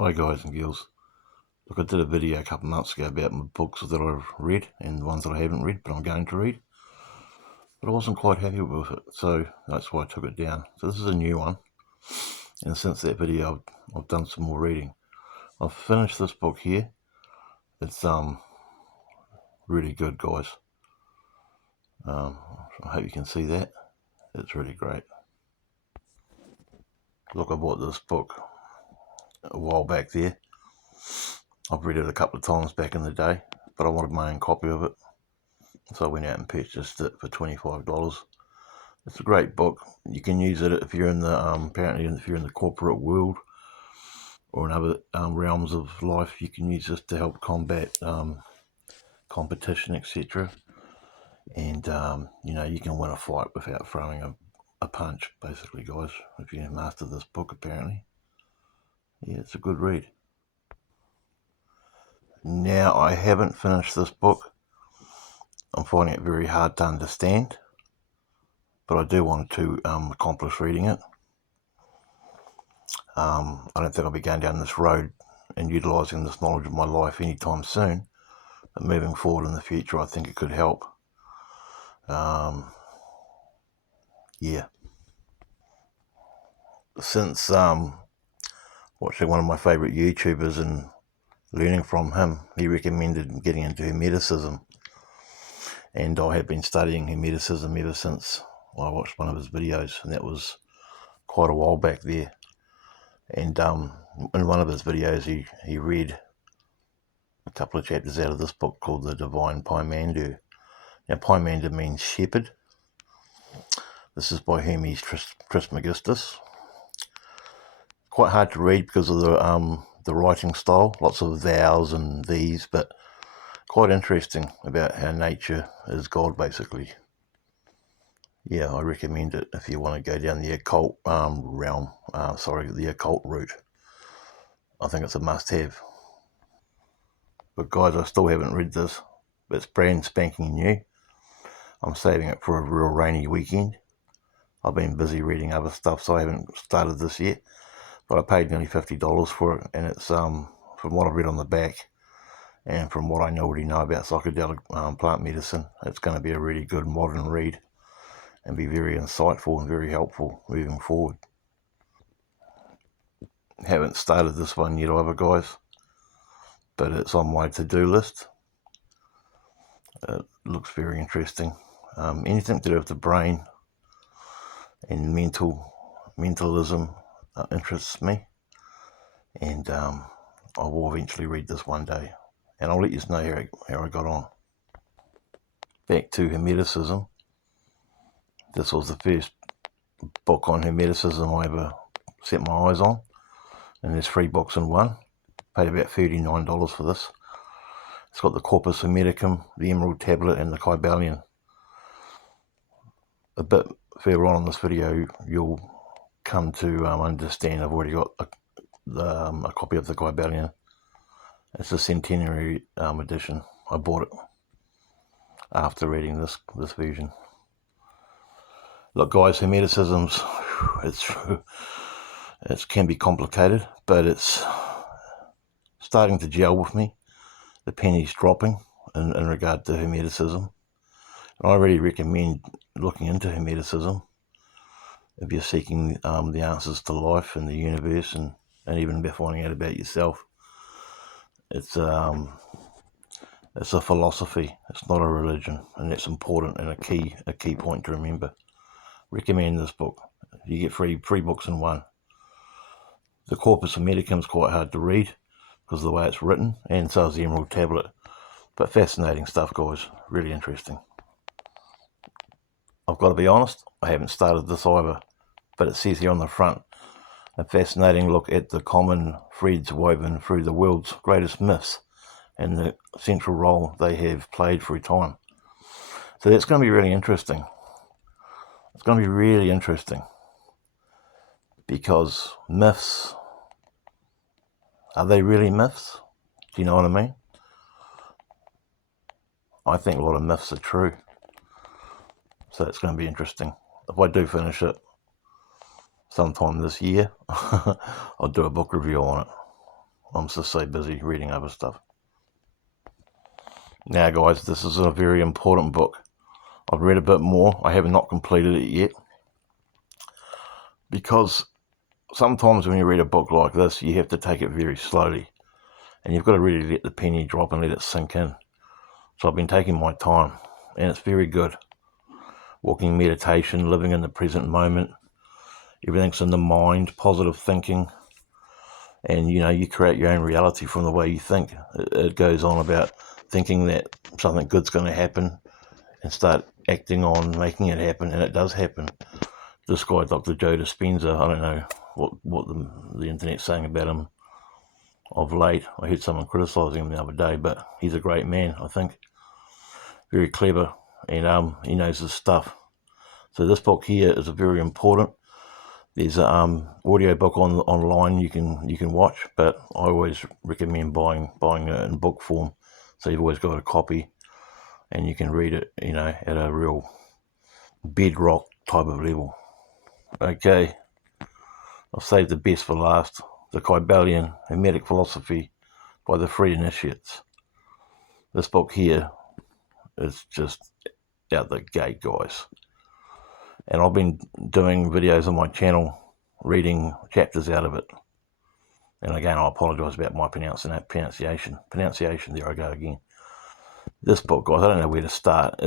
Hi guys and girls. Look, I did a video a couple of months ago about my books that I've read and the ones that I haven't read but I'm going to read. But I wasn't quite happy with it, so that's why I took it down. So this is a new one, and since that video I've done some more reading. I've finished this book here. It's really good, guys. I hope you can see that. It's really great. Look, I bought this book a while back there. I've read it a couple of times back in the day, but I wanted my own copy of it. So I went out and purchased it for $25. It's a great book. You can use it if you're in the apparently if you're in the corporate world or in other realms of life. You can use this to help combat competition, etc. And you can win a fight without throwing a punch, basically, guys. If you master this book, apparently, yeah, it's a good read. Now, I haven't finished this book. I'm finding it very hard to understand, but I do want to accomplish reading it. I don't think I'll be going down this road and utilising this knowledge of my life anytime soon, but moving forward in the future, I think it could help. Yeah. Since watching one of my favourite YouTubers and learning from him, he recommended getting into Hermeticism, and I have been studying Hermeticism ever since I watched one of his videos, and that was quite a while back there. And in one of his videos he read a couple of chapters out of this book called The Divine Pymander. Now, Pymander means shepherd. This is by Hermes Trismegistus. Quite hard to read because of the writing style, lots of thous and these, but quite interesting about how nature is God, basically. Yeah, I recommend it if you want to go down the occult the occult route. I think it's a must-have. But guys, I still haven't read this. It's brand spanking new. I'm saving it for a real rainy weekend. I've been busy reading other stuff, so I haven't started this yet. But I paid nearly $50 for it, and it's from what I've read on the back, and from what I already know about psychedelic plant medicine, it's going to be a really good modern read and be very insightful and very helpful moving forward. Haven't started this one yet either, guys, but it's on my to-do list. It looks very interesting. Anything to do with the brain and mentalism interests me, and I will eventually read this one day, and I'll let you know how I got on. Back to Hermeticism. This was the first book on Hermeticism I ever set my eyes on, and there's 3 books in one. Paid about $39 for this. It's got the Corpus Hermeticum, the Emerald Tablet, and the Kybalion. A bit further on in this video, you'll come to understand I've already got a copy of the Kybalion. It's a centenary edition. I bought it after reading this version. Look, guys, Hermeticism, it can be complicated, but it's starting to gel with me. The penny's dropping in regard to Hermeticism. And I really recommend looking into Hermeticism if you're seeking the answers to life and the universe, and even by finding out about yourself. It's a philosophy. It's not a religion, and that's important and a key point to remember. Recommend this book. You get three books in one. The Corpus Hermeticum is quite hard to read because of the way it's written, and so is the Emerald Tablet. But fascinating stuff, guys. Really interesting. I've got to be honest, I haven't started this either, but it says here on the front, a fascinating look at the common threads woven through the world's greatest myths and the central role they have played through time. So that's going to be really interesting. It's going to be really interesting because myths, are they really myths? Do you know what I mean? I think a lot of myths are true. So it's going to be interesting. If I do finish it sometime this year, I'll do a book review on it. I'm just so busy reading other stuff. Now, guys, this is a very important book. I've read a bit more. I have not completed it yet. Because sometimes when you read a book like this, you have to take it very slowly. And you've got to really let the penny drop and let it sink in. So I've been taking my time. And it's very good. Walking meditation, living in the present moment. Everything's in the mind, positive thinking. And, you create your own reality from the way you think. It goes on about thinking that something good's going to happen and start acting on making it happen, and it does happen. This guy, Dr. Joe Dispenza, I don't know what the internet's saying about him of late. I heard someone criticising him the other day, but he's a great man, I think. Very clever, and he knows his stuff. So this book here is very important. There's an audio book online you can watch, but I always recommend buying it in book form. So you've always got a copy, and you can read it, at a real bedrock type of level. Okay, I've saved the best for last. The Kybalion Hermetic Philosophy by the Free Initiates. This book here is just out the gate, guys. And I've been doing videos on my channel, reading chapters out of it. And again, I apologise about my pronunciation. There I go again. This book, guys, I don't know where to start.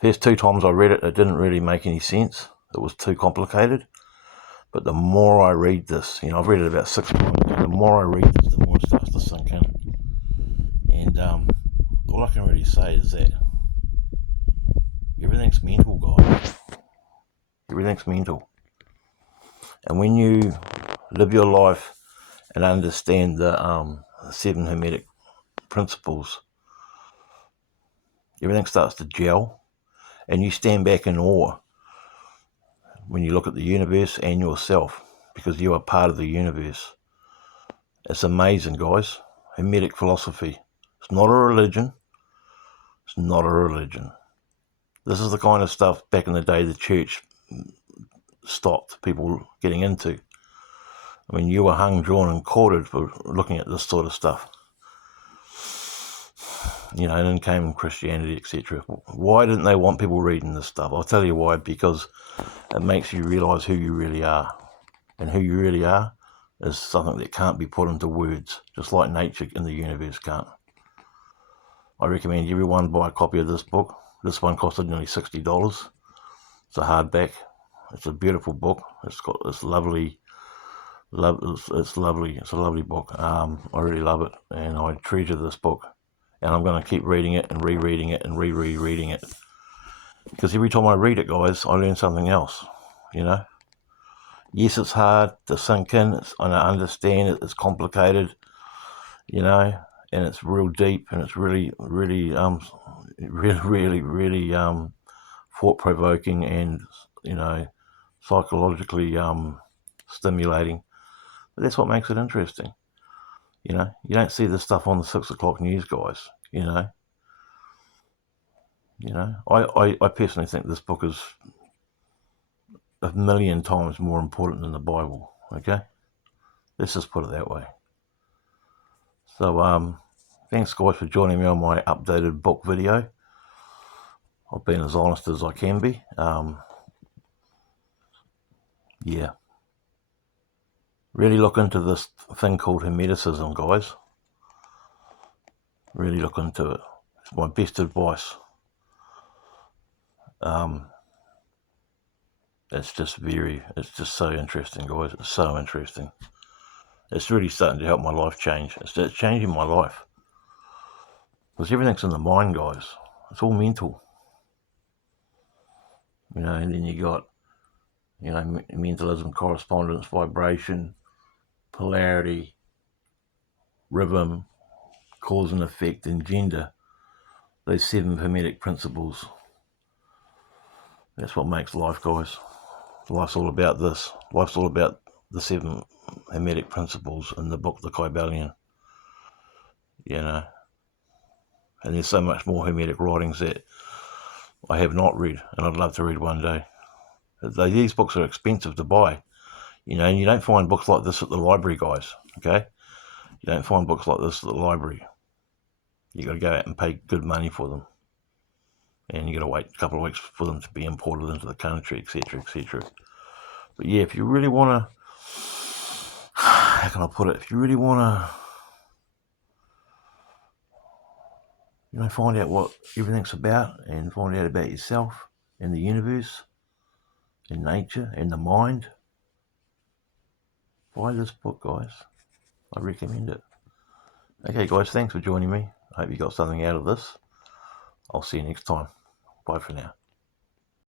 First 2 times I read it, it didn't really make any sense. It was too complicated. But the more I read this, I've read it about 6 times. The more I read this, the more it starts to sink in. And all I can really say is that everything's mental, guys. Everything's mental. And when you live your life and understand the 7 Hermetic principles, everything starts to gel, and you stand back in awe when you look at the universe and yourself, because you are part of the universe. It's amazing, guys. Hermetic philosophy. It's not a religion. It's not a religion. This is the kind of stuff back in the day the church stopped people getting into. I mean, you were hung, drawn and quartered for looking at this sort of stuff. And then came Christianity, etc. Why didn't they want people reading this stuff? I'll tell you why. Because it makes you realise who you really are. And who you really are is something that can't be put into words, just like nature in the universe can't. I recommend everyone buy a copy of this book. This one costed nearly $60. It's a hardback. It's a beautiful book. It's got this lovely. It's lovely. It's a lovely book. I really love it, and I treasure this book. And I'm going to keep reading it and rereading it and rereading it, because every time I read it, guys, I learn something else. Yes, it's hard to sink in. I understand it. It's complicated. And it's real deep, and it's really thought-provoking and psychologically stimulating. But that's what makes it interesting. You don't see this stuff on the 6 o'clock news, guys. I personally think this book is a million times more important than the Bible. Okay, let's just put it that way. So, thanks, guys, for joining me on my updated book video. I've been as honest as I can be. Yeah. Really look into this thing called Hermeticism, guys. Really look into it. It's my best advice. It's just so interesting, guys. It's so interesting. It's really starting to help my life change. It's changing my life. Because everything's in the mind, guys. It's all mental. And then you got, mentalism, correspondence, vibration, polarity, rhythm, cause and effect, and gender. Those 7 Hermetic principles. That's what makes life, guys. Life's all about this. Life's all about the 7 Hermetic principles in the book, The Kybalion. And there's so much more Hermetic writings that I have not read, and I'd love to read one day. These books are expensive to buy, and you don't find books like this at the library, guys, okay? You don't find books like this at the library. You got to go out and pay good money for them, and you got to wait a couple of weeks for them to be imported into the country, etc., etc. But yeah, if you really want to, how can I put it? If you really want to, find out what everything's about and find out about yourself and the universe and nature and the mind, buy this book, guys. I recommend it. Okay, guys, thanks for joining me. I hope you got something out of this. I'll see you next time. Bye for now.